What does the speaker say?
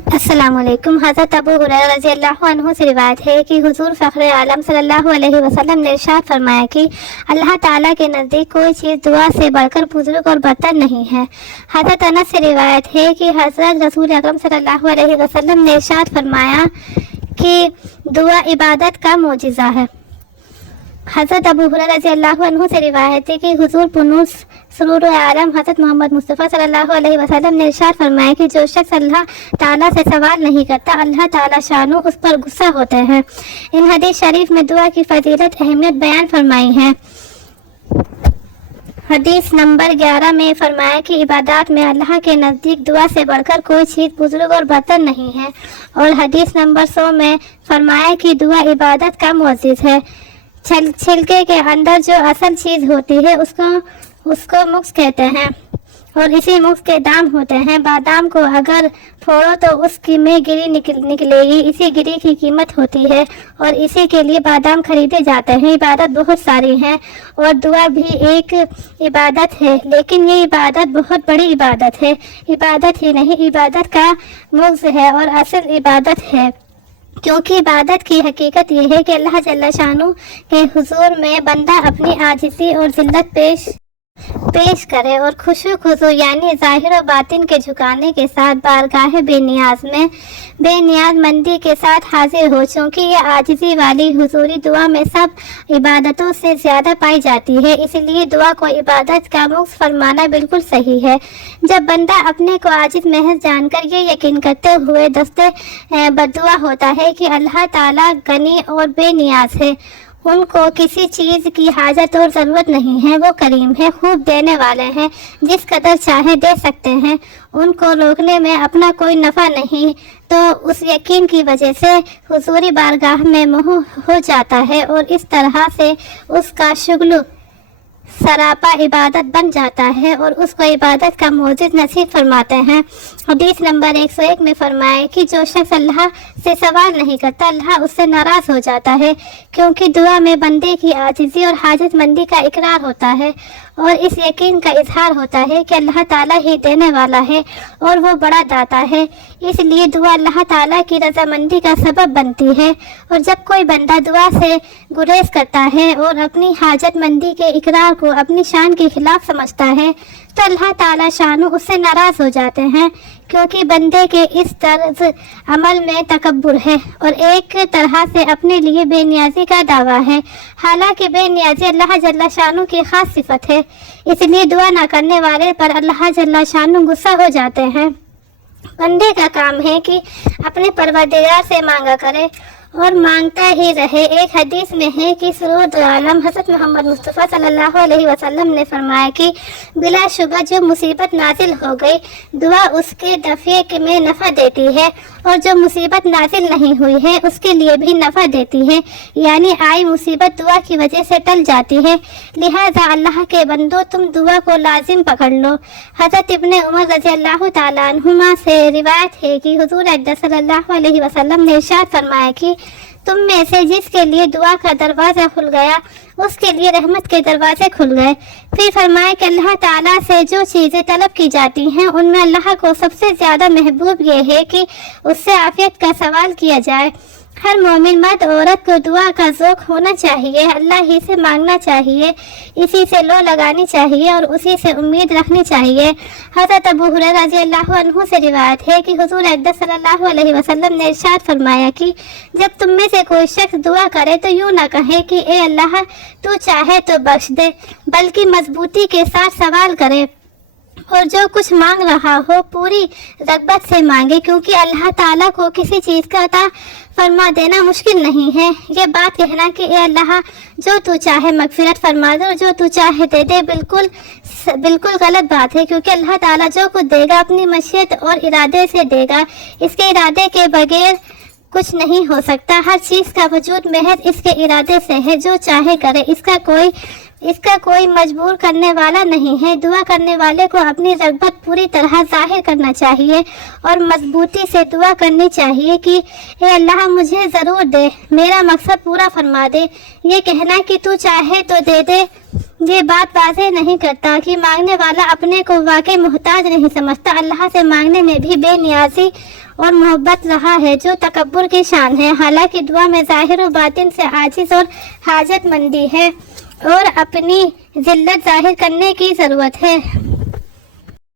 अस्सलाम वालेकुम। हज़रत अबू हुरैरा रज़ी अल्लाह अन्हु से रिवायत है कि हुज़ूर फ़ख्र आलम सल्लल्लाहु अलैहि वसल्लम ने इरशाद फरमाया कि अल्लाह ताला के नज़दीक कोई चीज़ दुआ से बढ़कर बुजुर्ग और बरतर नहीं है। हज़रत अनस से रिवायत है कि हज़रत रसूल अकरम सल्लल्लाहु अलैहि वसल्लम ने इरशाद फरमाया कि दुआ इबादत का मोजिज़ा है। हज़रत अबू हुरैरा रज़ी अल्लाह अन्हु से रिवायत है कि हुज़ूर पुनूस सुरूर आलम हज़रत मोहम्मद मुस्तफ़ा सल्लल्लाहु अलैहि वसल्लम ने इरशाद फरमाया कि जो शख्स अल्लाह ताला से सवाल नहीं करता, अल्लाह ताला शानो उस पर गुस्सा होते हैं। इन हदीस शरीफ में दुआ की फजीलत अहमियत बयान फरमाई है। हदीस नंबर 11 में फरमाया कि इबादत में अल्लाह के नज़दीक दुआ से बढ़कर कोई चीज़ बुजुर्ग और बरतर नहीं है। और हदीस नंबर 100 में फरमाया कि दुआ इबादत का मुअज़्ज़िज़ है। छिलके के अंदर जो असल चीज़ होती है उसको मुक्स कहते हैं और इसी मुक्स के दाम होते हैं। बादाम को अगर फोड़ो तो उसकी में गिरी निकलेगी, इसी गिरी की कीमत होती है और इसी के लिए बादाम खरीदे जाते हैं। इबादत बहुत सारी हैं और दुआ भी एक इबादत है, लेकिन ये इबादत बहुत बड़ी इबादत है। इबादत ही नहीं, इबादत का मुक्स है और असल इबादत है, क्योंकि इबादत की हकीकत यह है कि अल्लाह जल्ल शानु के हुजूर में बंदा अपनी आजिज़ी और जिल्लत पेश करे और खुशू यानी ज़ाहिर और बातिन के झुकाने के साथ बारगाह बेनियाज मंदी के साथ हाजिर हो। चूँकि ये आजिज़ी वाली हुजूरी दुआ में सब इबादतों से ज़्यादा पाई जाती है, इसलिए दुआ को इबादत का मुक्स फरमाना बिल्कुल सही है। जब बंदा अपने को आजिज़ महज जानकर ये यकीन करते हुए दस्ते बद्दुआ होता है कि अल्लाह ताला गनी और बेनियाज है, उनको किसी चीज़ की हाजत और ज़रूरत नहीं है, वो करीम है, खूब देने वाले हैं, जिस कदर चाहे दे सकते हैं, उनको रोकने में अपना कोई नफ़ा नहीं, तो उस यकीन की वजह से हुजूरी बारगाह में मोह हो जाता है और इस तरह से उसका शुगल सरापा इबादत बन जाता है और उसको इबादत का मोजिज़ नसीब फरमाते हैं। हदीस नंबर 101 में फरमाए कि जो शख्स अल्लाह से सवाल नहीं करता, अल्लाह उससे नाराज़ हो जाता है, क्योंकि दुआ में बंदे की आजिज़ी और हाजतमंदी का इकरार होता है और इस यकीन का इजहार होता है कि अल्लाह ताला ही देने वाला है और वो बड़ा दाता है। इसलिए दुआ अल्लाह ताला की रज़ामंदी का सबब बनती है और जब कोई बंदा दुआ से गुरेज करता है और अपनी हाजतमंदी के इकरार को अपनी शान के खिलाफ समझता है तो अल्लाह ताला शानु उससे नाराज़ हो जाते हैं, क्योंकि बंदे के इस तर्ज अमल में तकब्बुर है और एक तरह से अपने लिए बेनियाजी का दावा है। हालांकि बेनियाजी अल्लाह जल्ला शानु की ख़ास सिफत है, इसलिए दुआ ना करने वाले पर अल्लाह जल्ला शानु गुस्सा हो जाते हैं। बंदे का काम है कि अपने परवरदिगार से मांगा करे और मांगता ही रहे। एक हदीस में है कि सुरूर आलम हज़रत मोहम्मद मुस्तफ़ा सल्लल्लाहु अलैहि वसल्लम ने फरमाया कि बिलाशुबा जो मुसीबत नाजिल हो गई, दुआ उसके दफ़े में नफ़ा देती है और जो मुसीबत नाजिल नहीं हुई है उसके लिए भी नफ़ा देती है, यानी आई मुसीबत दुआ की वजह से टल जाती है। लिहाजा अल्लाह के बंदो, तुम दुआ को लाजिम पकड़ लो। हज़रत इब्ने उमर रज़ी अल्लाह ताला अन्हुमा से रिवायत है कि हुज़ूर अक़दस सल्लल्लाहु अलैहि वसल्लम ने इरशाद फरमाया कि तुम में से जिसके लिए दुआ का दरवाज़ा खुल गया उसके लिए रहमत के दरवाजे खुल गए। फिर फरमाया कि अल्लाह ताला से जो चीज़ें तलब की जाती हैं उनमें अल्लाह को सबसे ज़्यादा महबूब ये है कि उससे आफियत का सवाल किया जाए। हर मोमिन मर्द औरत को दुआ का ज़ौक़ होना चाहिए, अल्लाह ही से मांगना चाहिए, इसी से लो लगानी चाहिए और उसी से उम्मीद रखनी चाहिए। हज़रत अबू हुरैरा रज़ी अल्लाह अन्हु से रिवायत है कि हुज़ूर अक़दस सल्लल्लाहु अलैहि वसल्लम ने इरशाद फरमाया कि जब तुम में से कोई शख्स दुआ करे तो यूँ ना कहे कि ए अल्लाह तू चाहे तो बख्श दे, बल्कि मजबूती के साथ सवाल करे और जो कुछ मांग रहा हो पूरी रग़बत से मांगे, क्योंकि अल्लाह ताला को किसी चीज़ का अता फरमा देना मुश्किल नहीं है। ये बात कहना कि ए अल्लाह जो तू चाहे मगफिरत फरमा दे और जो तू चाहे दे दे, बिल्कुल गलत बात है, क्योंकि अल्लाह ताला जो कुछ देगा अपनी मशीयत और इरादे से देगा, इसके इरादे के बगैर कुछ नहीं हो सकता। हर चीज़ का वजूद महज इसके इरादे से है, जो चाहे करे, इसका कोई मजबूर करने वाला नहीं है। दुआ करने वाले को अपनी रग़बत पूरी तरह ज़ाहिर करना चाहिए और मजबूती से दुआ करनी चाहिए कि ए अल्लाह मुझे ज़रूर दे, मेरा मकसद पूरा फरमा दे। ये कहना कि तू चाहे तो दे दे یہ بات واضح نہیں کرتا کہ مانگنے والا اپنے کو واقعی محتاج نہیں سمجھتا. اللہ سے مانگنے میں بھی بے نیازی اور محبت رہا ہے جو تکبر کی شان ہے. حالانکہ دعا میں ظاہر و باطن سے عاجز اور حاجت مندی ہے اور اپنی ذلت ظاہر کرنے کی ضرورت ہے.